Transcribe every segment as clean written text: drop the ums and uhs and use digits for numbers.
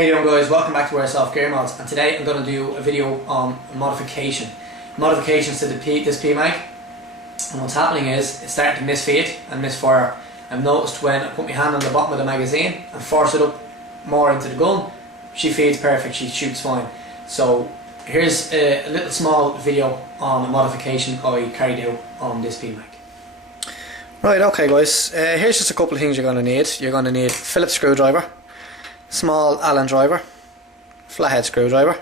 How you doing, guys? Welcome back to AirsoftGearMods, and today I'm going to do a video on modifications to this PMAG. And what's happening is it's starting to misfeed and misfire. I've noticed when I put my hand on the bottom of the magazine and force it up more into the gun, she feeds perfect, she shoots fine. So here's a little small video on a modification I carried out on this PMAG. Right, okay guys, here's just a couple of things you're going to need. You're going to need a Phillips screwdriver, small Allen driver, flathead screwdriver,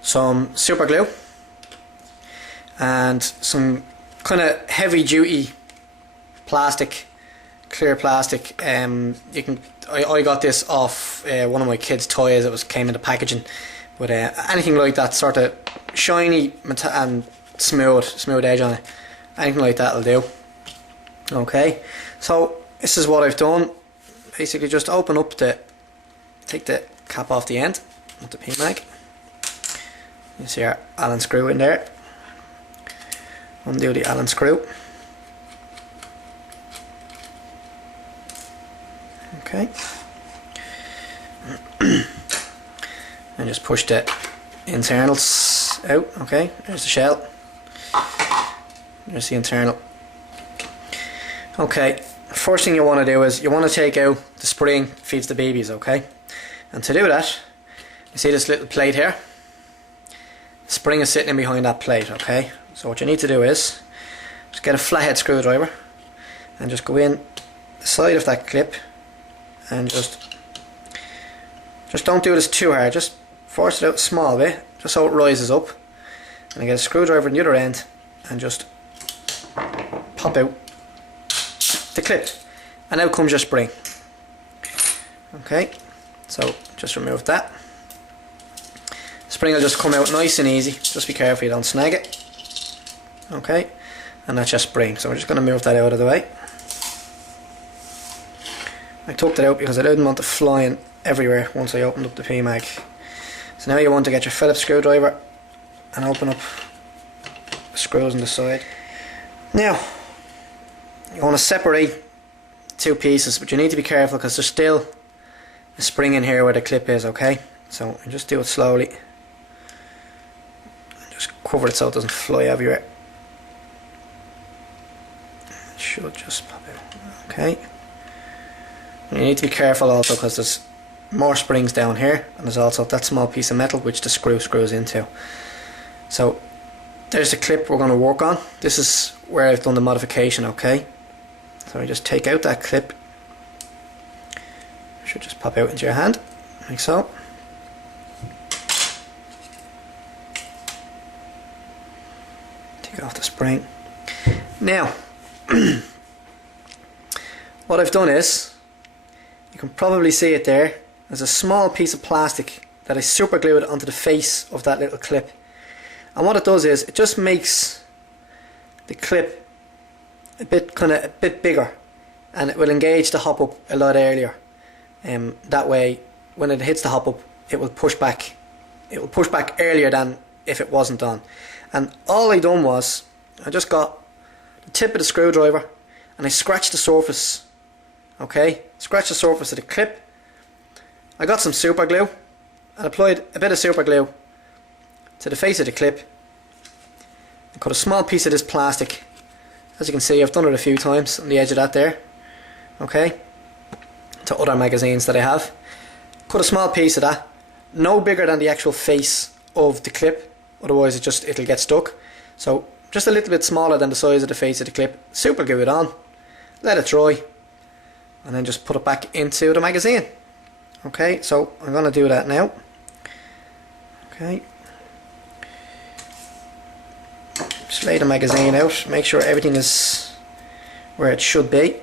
some super glue, and some kind of heavy duty plastic, clear plastic. I got this off one of my kids' toys. It came in the packaging, but anything like that sort of shiny and smooth edge on it, anything like that will do. Okay, so this is what I've done. Basically just open up take the cap off the end of the PMAG. You see our Allen screw in there. Undo the Allen screw. Okay. And just push the internals out. Okay, there's the shell. There's the internal. Okay, first thing you want to do is you want to take out the spring that feeds the BBs, okay? And to do that, you see this little plate here? The spring is sitting in behind that plate, okay? So what you need to do is just get a flathead screwdriver and just go in the side of that clip and just don't do this too hard, just force it out a small bit just so it rises up, and get a screwdriver on the other end and just pop out the clip, and out comes your spring. Okay, so just remove that. Spring will just come out nice and easy. Just be careful you don't snag it. Okay, and that's your spring. So we're just going to move that out of the way. I took that out because I didn't want it flying everywhere once I opened up the PMAG. So now you want to get your Phillips screwdriver and open up the screws on the side. Now you want to separate two pieces, but you need to be careful because there's still a spring in here where the clip is, okay? So just do it slowly. Just cover it so it doesn't fly everywhere. It should just pop out, okay? And you need to be careful also because there's more springs down here, and there's also that small piece of metal which the screw screws into. So there's the clip we're going to work on. This is where I've done the modification, okay? So I just take out that clip. It should just pop out into your hand, like so. Take off the spring. Now, what I've done is, you can probably see it there, there's a small piece of plastic that I super glued onto the face of that little clip. And what it does is, it just makes the clip a bit bigger, and it will engage the hop up a lot earlier. That way, when it hits the hop up, it will push back. It will push back earlier than if it wasn't on. And all I done was, I just got the tip of the screwdriver and I scratched the surface. Okay, scratch the surface of the clip. I got some super glue and applied a bit of super glue to the face of the clip. I cut a small piece of this plastic. As you can see, I've done it a few times on the edge of that there, okay, to other magazines that I have. Cut a small piece of that, no bigger than the actual face of the clip, otherwise it'll get stuck. So just a little bit smaller than the size of the face of the clip. Super glue it on, let it dry, and then just put it back into the magazine. Okay, so I'm going to do that now. Okay. Just lay the magazine out, make sure everything is where it should be.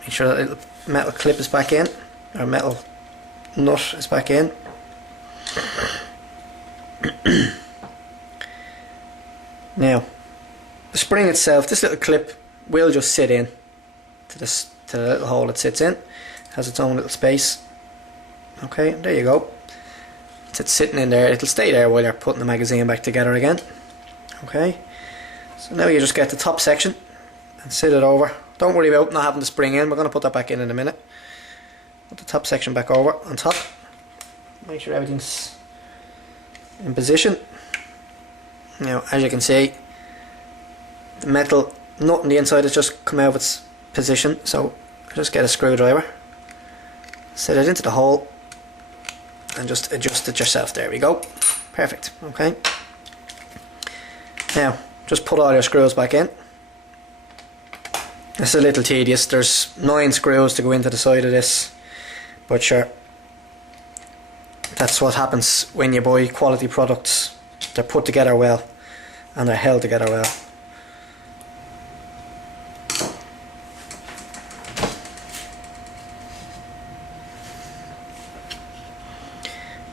Make sure that little metal clip is back in, or metal nut is back in. Now, the spring itself, this little clip will just sit in to the little hole it sits in. It has its own little space. Okay, there you go. It's sitting in there. It'll stay there while you're putting the magazine back together again. Okay. So now you just get the top section and sit it over. Don't worry about not having the spring in. We're going to put that back in a minute. Put the top section back over on top. make sure everything's in position. Now, as you can see, the metal nut on the inside has just come out of its position, so just get a screwdriver, set it into the hole, and just adjust it yourself. There we go. Perfect. Okay. Now, just put all your screws back in. It's a little tedious. There's 9 screws to go into the side of this, but sure, that's what happens when you buy quality products. They're put together well, and they're held together well.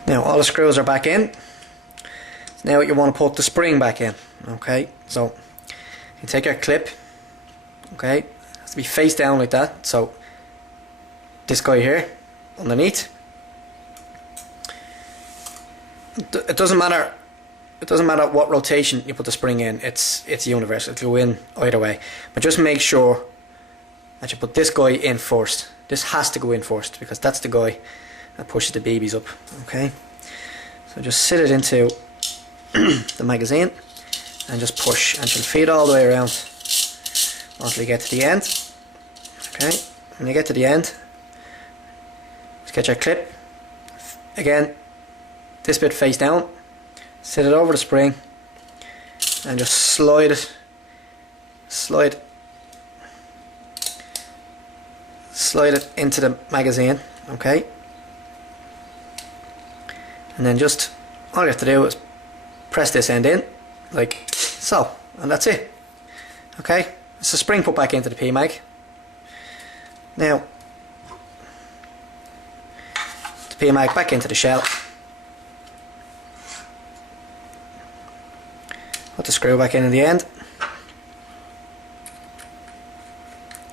Now all the screws are back in. Now you want to put the spring back in. Okay, so you take your clip. Okay, it has to be face down like that. So this guy here underneath. It doesn't matter. It doesn't matter what rotation you put the spring in. It's universal. It'll go in either way. But just make sure that you put this guy in first. This has to go in first because that's the guy that pushes the BBs up. Okay, so just sit it into the magazine and just push, and she'll feed all the way around until you get to the end. Okay, when you get to the end, just get your clip again. This bit face down, sit it over the spring, and just slide it into the magazine. Okay, and then just all you have to do is press this end in like so, and that's it. Okay, it's a spring put back into the PMAG. Now the PMAG back into the shell. Put the screw back in the end.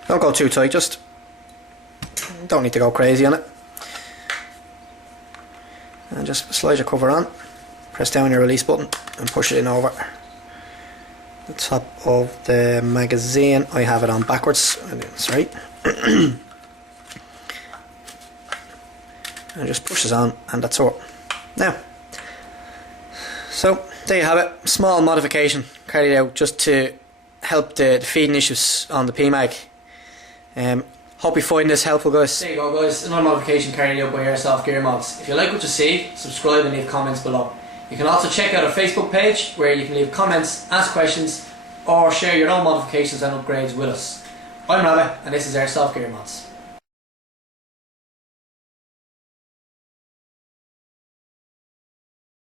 Don't go too tight, just don't need to go crazy on it. And just slide your cover on, press down your release button and push it in over the top of the magazine. I have it on backwards, that's right. And just pushes on, and that's all. Now, so there you have it. Small modification carried out just to help the feeding issues on the PMAG. Hope you find this helpful, guys. There you go, guys. Another modification carried out by AirsoftGearMods. If you like what you see, subscribe and leave comments below. You can also check out our Facebook page where you can leave comments, ask questions, or share your own modifications and upgrades with us. I'm Rabbit, and this is AirsoftGearMods.